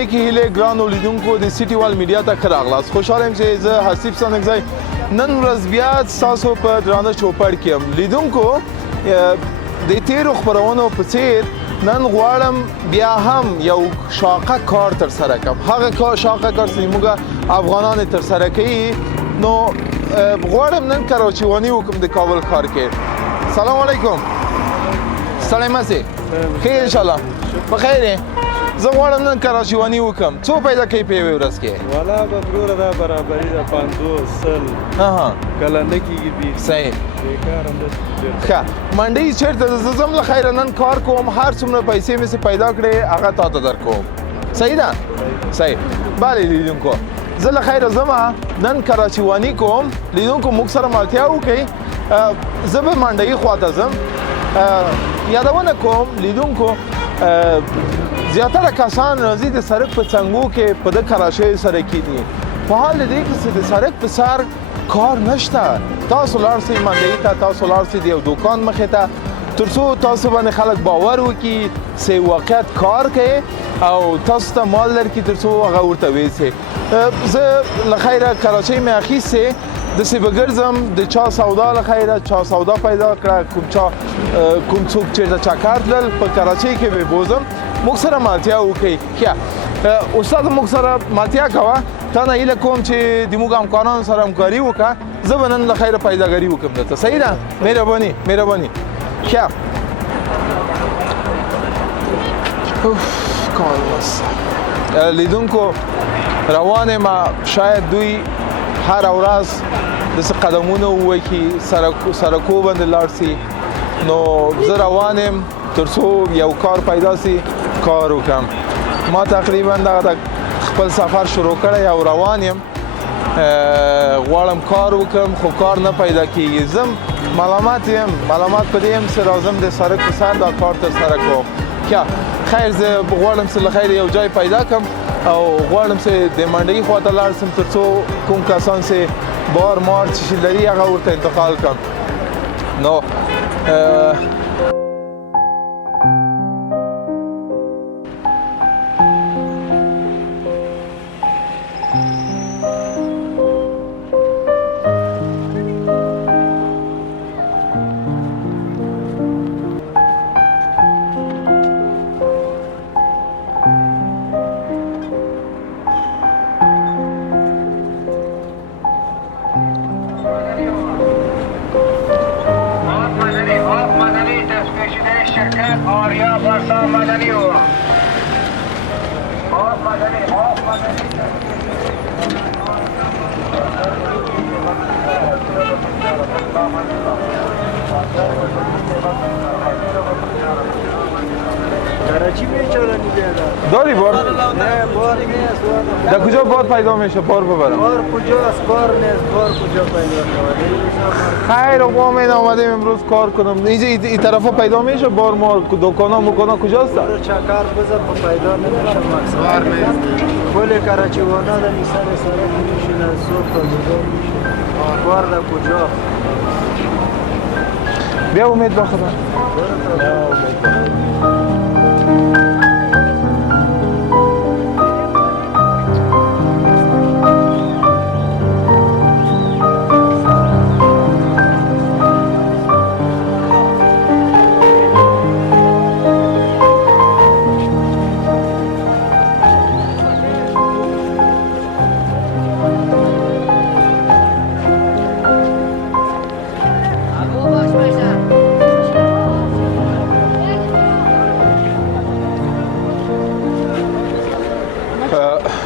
نیکی هیله ګرانو لیدونکو د سیټي وال میډیا ته ښه راغلاست. خوشحاله یم چې زه حسیب سنګزی نن ورځ بیا ستاسو په درانه چوپړ کې یم. لیدونکو د تیرو خپرونو په څیر نن غواړم بیا هم یو شاقه کار ترسره کړم. هغه شاقه کار چې موږ افغانان ترسره کوي نو غواړم نن کراچیواني وکړم د کابل ښار کې. سلام علیکم. سلام مسی. خیر انشاءالله. بخیر یې. زه غواړم نن کراچیواني وکړم. څو پیدا کوي په یوې ورځ کې؟ والا به وروره دا برابري ده 50 100 کله نه کېږي بي. صحیح. بېکار همداسې ښه منډۍ چېرته ده؟ زه ځم له خیره نن کار کوم، هر څومره پیسې مې پیدا کړې هغه تا ته درکوم. صحیح ده؟ صحیح. بله لیدونکو زه له خیره ځم نن کراچیواني کوم. لیدونکو موږ سره ملتیا وکړئ. زه به منډۍ خواته ځم. یادونه کوم لیدونکو زیاتره کسان راځي د سړک په څنګو کې په د کراچۍ سره کېني. په حال د دې کې چې د سړک په سر کار نشته. تاسو لاړ شئ منډۍ ته، تاسو لاړ شئ د یو دوکان مخې ته تر څو تاسو باندې خلک باور وکړي چې واقعیت کار کوي او تاسو ته مال درکړي تر څو هغه ورته ویسئ. زه له خیره کراچۍ مې اخیستې داسې به ګرځم د چا سودا له خیره چا سودا پیدا کړه کوم څوک چېرته چکر تلل په کراچۍ کې به بوځم. موږ سره ملتیا وکړئ. ښه استاد موږ سره ملتیا کوه. تا نه هیله کوم چې د موږ همکارانو سره همکاري وکړه. زه به نن له خیره پیداګري وکړم درته. صحیح ده؟ مهرباني مهرباني. ښه کار وس لیدونکو روان یم. شاید دوی هر ورځ داسې قدمونه ووهي سړکو باندې لاړ سي. نو زه روان یم تر څو یو کار پیدا سي کار وکړم. ما تقریبا دغه خپل سفر شروع کړی او روان یم. غواړم کار وکړم خو کار نه پیدا کېږي. زم ملامت یم په دې یم چې راځم د سړک په سر دا کار ترسره کوم. ښه خیر زه غواړم چې له خیره یو ځای پیدا کړم او غواړم چې د منډۍ خواته لاړ شم تر څو کوم کسان چې بار مار چې لري هغه ورته انتقال کړم. نو کراچی میچرانی بیادر داری بار؟ نه بار نیست. در کجا بار پیدا میشه؟ بار ببرم. بار کجاست؟ بار نیست. بار کجا پیدا شود؟ خیر ما من آمدیم امروز کار کنم. اینجا این طرفا پیدا میشه بار ما دکانا مکانا کجاست؟ برو چکر بزن په پیدا نمیشه مکس. بار نیست. کل کراچیوانا در سر سرک میشینه صبح تا گذار میشه. بار در کجا؟ بیا امید با خدا.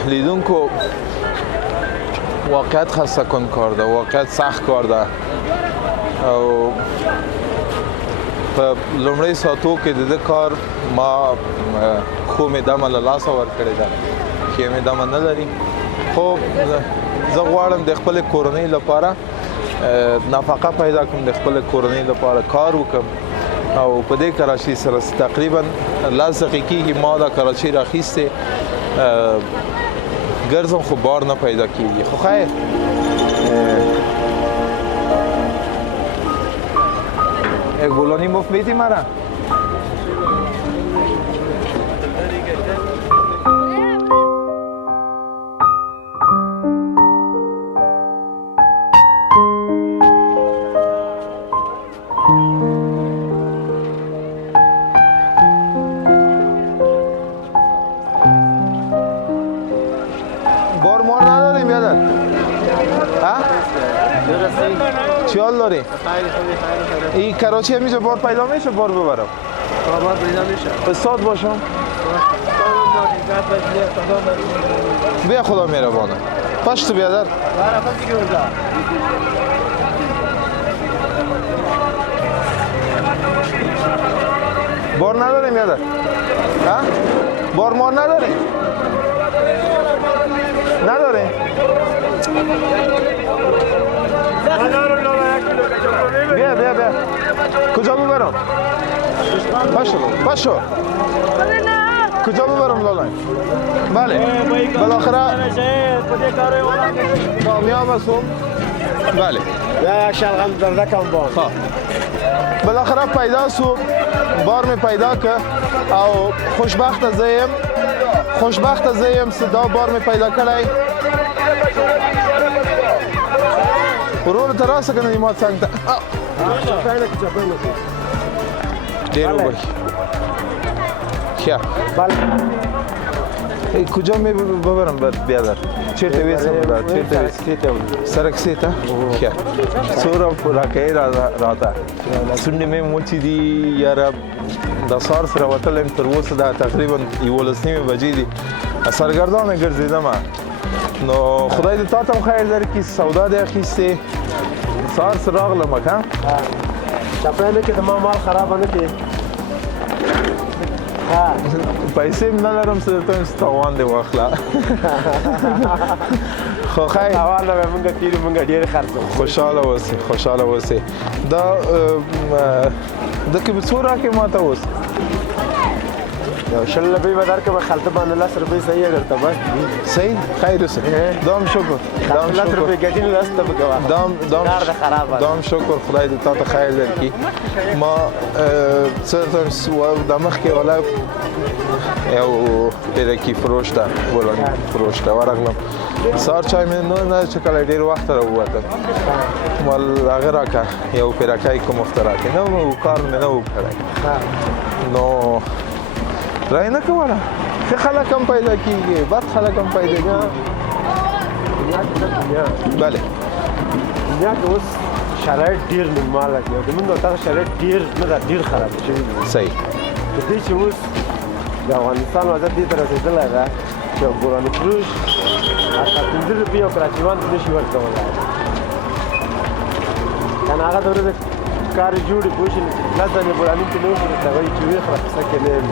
لیدونکو واقعیت خسته کن کار ده. واقعیت سخت کار ده او په لومړی ساعتو کې د کار ما خو مې دمه له لاسه ورکړې ده. ښې مې دمه نه لري خو زه غواړم د خپلې کورنۍ لپاره نفقه پیدا کړم، د خپلې کورنۍ لپاره کار وکړم او په دې کراچۍ سره تقریبا 10 دقیقې ما دا کراچۍ راخیستې ګرځم خو بار نه پیدا کېږي. خو خیر یک بولانی مفت میدی مرا؟ چیال داری؟ این کراچی همیشه بار پیدا میشه بار ببرم بار پیدا میشه استاد باشم بیا خدا مهربانه پشت بیادر بار نداریم یادر ها؟ بار مار نداریم نداریم بیا بیا بیا کجا ببرم پاشو کجا ببرم لالای بله بالاخره کامیاب هستم بله یا یک شلغم در رکم بار بالاخره پیدا سو بار می پیدا که او خوشبخت زیم صدا بار می پیدا کردی ورور تراسه کنه نیمات سنگتا دیرو بای خیا کجا می ببرم بیادر چرته ویسم چرته ویسم سرک سیتا خیا سورا راکه راتا سنی می موچی دی یارا د سار سره وتلم تر اوسه دا تقریبا 11 بجې دي سرګردانه ګرځېدم نو خدای دې تاسو خیر درکړي سودا دې اخیستې سار سره راغلم ها چاپانه کې د ما مال خراب نه کړي ها پیسې نه لرم څه ته ستوان دی واخلا خو خیر حواله مونږ تیر مونږ ډیر خرڅو خوشاله اوسې دا د کې بصوره کې ماته اوس یو شل به بدر کې خلته باندې 10 روپۍ صحیح درته بس صحیح خیر اوسه دام شکر 10 روپۍ ګټین لاسته بګوا دام شکر خدای دې تاسو خیر درکړي ما څه د مخ کې ولا یو پیرکی فروشته ولانی فروشته ورغلم سار چای مې نه چې کله ډیر وخت راووتم ول هغه راکه یو پیرکای کوم افتراکه نو کار مې نه وکړای نو رای نه کوله څه خلک هم پیدا کیږي بد خلک هم پیدا کیږي بله دنیا کې اوس شرایط ډیر نورمال دي د موږ ته شرایط ډیر خراب شوي صحیح د دې چې اوس د افغانستان وضعیت دې ته رسېدلی ده چې ګوراني فروش حتی 15 روپۍ او کراچیوان ته نشي ورکولی که نه هغه د ورځې کار جوړې پوه شي 10 دانې ګوراني کې نه وشي درته وایي چې ویې خوره کیسه کې نه یم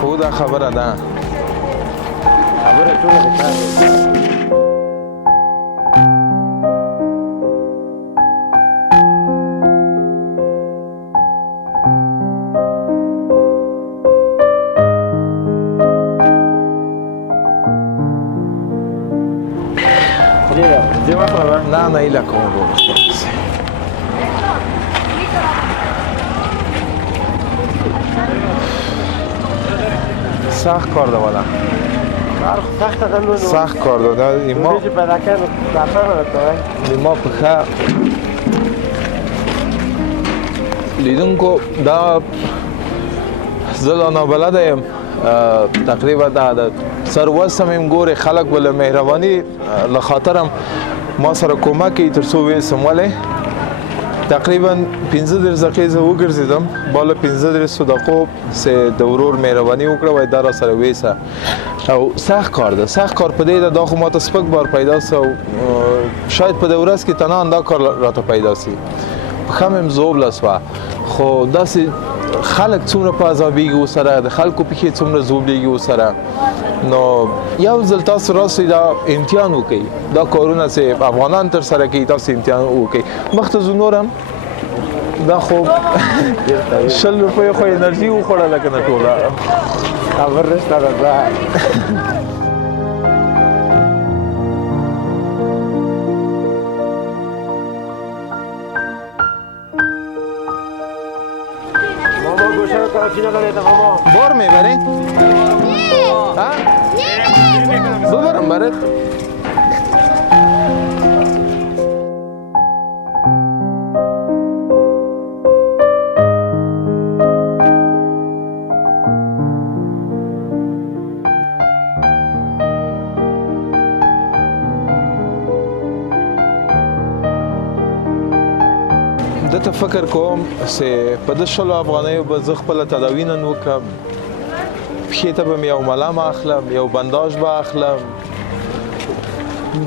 خو دا خبره ده خبره ټوله د کار دی نه ایله کوم سخت کار ده والا کار سخته ده نو سخت کار ده ما چې پیدا کړم کافر راته ما په ښه لیدونکو دا زه لا نابلده یم تقریبا د سروسم یم ګورې خلک به له مهرباني له خاطرم ما سره کومک کوي تر څو ویسم ولې تقریبا 15 دقیقې زه وګرځېدم بالا 15 دقیقو سه د ورور مهرباني وکړه وای دا را سره ویسه او سخت کار ده سخت کار په دې دا خو ماته سپک بار پیدا سو شاید په د ورځ کې تنان دا کار راته پیدا سي خمم زوبله سوا خو داسې خلک څومره په عذابېږي ورسره د خلکو پښې څومره زوبلېږي ورسره نو یو ځل تاسو راسئ دا امتحان وکړئ دا کارونه چې افغانان تر سره کوي تاسو امتحان وکړئ مخته زه نور هم دا خو 20 روپۍ خو انرژي وخوړله که نه ټوله خبر نشته ده بار میبری؟ ها؟ ببرم برات دته فکر کوم چې په د 100 افغانیو به زه خپله تداوي نن وکړم، پښې ته به مې یو ملم اخلم، یو بنداژ به اخلم.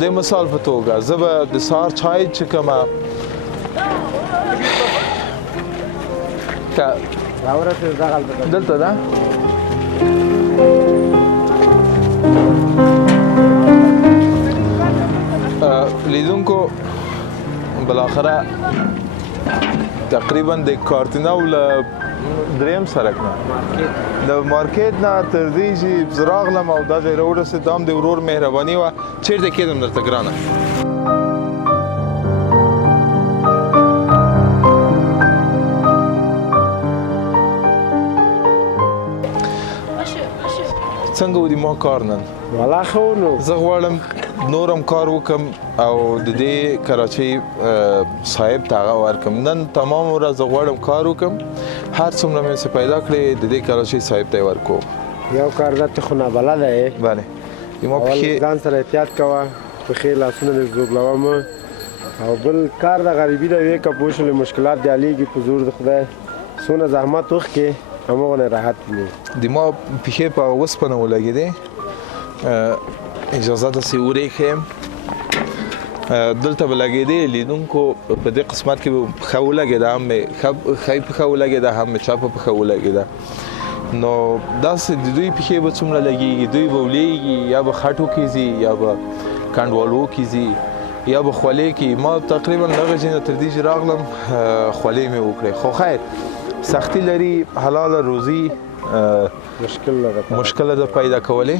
د مثال په توګه زه به د سهار چای چکمه، دلته ده لیدونکو بالاخره تقریبا د کارتینو له دریم سړک نه د مارکیټ نه تر دې چې زه راغلم او دا ځای راورسېدم د ورور مهرباني وه. چېرته کېدم درته ګرانه؟ څنګه ودي ما کار نن؟ والا ښه نو زه غواړم نورم کار وکم او د دې کراچۍ صاحب ته هغه ورکم. نن تمام ورځ زه غواړم کار وکم، هر څومره مې څه پیدا کړې د دې کراچۍ صاحب ته یې ورکوم. یو کار درته خو نابلده یې، بله ما اول پښې ځان سره احتیاط کوه، پښې لاسونه دې زوګلوه مه، او بل کار د غریبي د وې که پوه شولې مشکلات دې حلېږي په زور د خدای. څونه زحمت وکړې همغونه راحت وي. د ما پښې په وسپنه ولګېدې، اجازه ده چې وریښیم. دلته به لګېدې لیدونکو، په دې قسمت کې به پښه ولګېده، هم مې ښی پښه ولګېده، هم مې چپه پښه ولګېده. نو داسې د دوی پښې به څومره لګېږي، دوی به ولېږي، یا به خټو کې ځي، یا به کنډوالو کې ځي، یا به خولې کې. ما تقریبا دغه ځای نه تر دې چې راغلم خولې مې وکړې. خو خیر سختی لري، حلاله روزي مشکله ده پیدا کولی.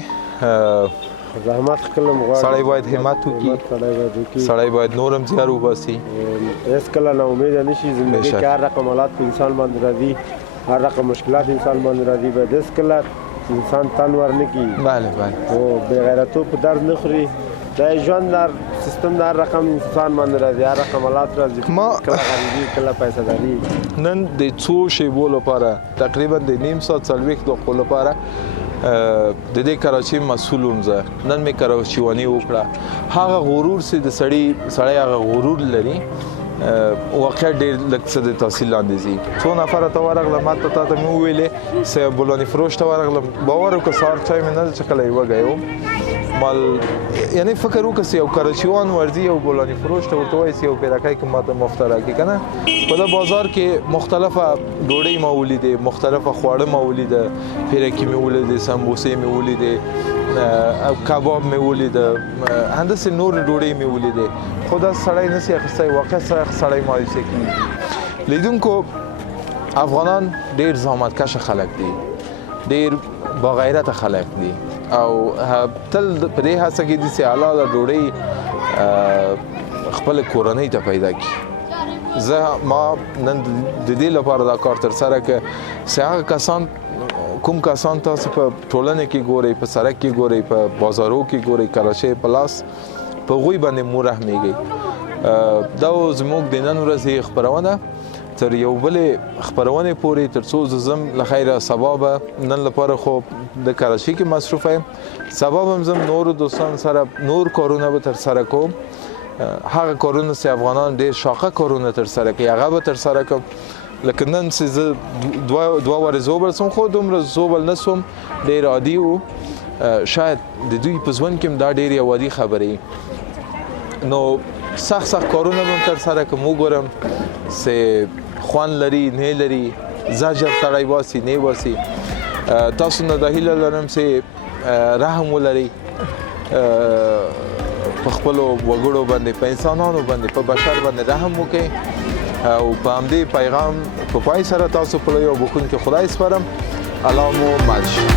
زحمت خپله غواړي، سړی باید همت وکړي، سړی باید نورم زیار وباسي، هېڅکله نا امیده نه شي. زندګي کې هر رقم حالات په انسان باندې راځي، هر رقم مشکلات انسان باندې راځي، باید هېڅکله انسان تن ور نه کړي. بله بله، او بېغیرتوب په درد نه خوري. دا ژوند در سیستم د هر رقم انسان باندې راځي، هر رقم حالات راځي، کله غریبي کله پیسه‌داري. نن د څو شیبو لپاره تقریبا د نیم ساعت 40 دقیقو لپاره د دې کراچۍ مسؤل وم زه. نن مې کراچیواني وکړه. هغه غرور چې د سړی هغه غرور لري، واقعا ډېر لږ څه د تحصیل لاندې ځي. څو نفره ته ورغلم، ما ته تاته مې وویلې چې بولاني فروش ته ورغلم. باور وکړه سهار چای مې نه څښلی وږی وم. مال یعنی فکر وکړه چې یو کراچیوان ورځي یو بولاني فروش ته ورته وایي چې یو پیرکۍ که ماته مفت راکړي که نه. په دا بازار کې مختلفه ډوډۍ ما ولیدې، مختلفه خواړه ما ولیده، پیرکي مې ولیدې، سمبوسې مې ولیدې، کباب مې ولیده، همداسې نور ډوډۍ مې ولیدې. خو دا سړی نسي اخیستی، واقع سړی مایوسه کېږي. لیدونکو افغانان ډېر زحمتکشه خلک دي، ډېر باغیرته خلک دي، او تل په دې هڅه کې دي چې حلاله ډوډۍ خپل کورنۍ ته پیدا کړي. ما نن د دې لپاره دا کار ترسره کړ چې هغه کسان کوم کسان تاسو په ټولنه کې ګورئ، په سړک کې ګورئ، په بازارو کې ګورئ، کراچۍ په لاس په هغوی باندې مو رحمېږئ. دا زموږ د نن ورځې خپرونه تر یو بلې خپرونې پورې، تر څو زه ځم له خیره سبا به نن لپاره خو د کراچۍ کې مصروفه یم، سبا به هم ځم نورو دوستانو سره نور کارونه به ترسره کوم. هغه کارونه چې افغانان ډېر شاقه کارونه ترسره کوي هغه به ترسره کوم. لکه نن چې زه دوه وارې زوبل سوم، خو دومره زوبل نه سوم، ډېر عادي و. شاید د دوی په ژوند کې هم دا ډېرې عادي خبرې. نو سخت کارونه به هم ترسره کوم، وګورم چې خوند لري نه لري، زجر سړی باسي نه باسي. تاسو نه دا هیله لرم چې رحم ولرئ په خپلو وګړو باندې، په انسانانو باندې، په بشر باندې رحم وکړئ. او په همدې پیغام په پای سره تاسو په لوی او بخښونکي خدای سپارم. الله مو مل شي.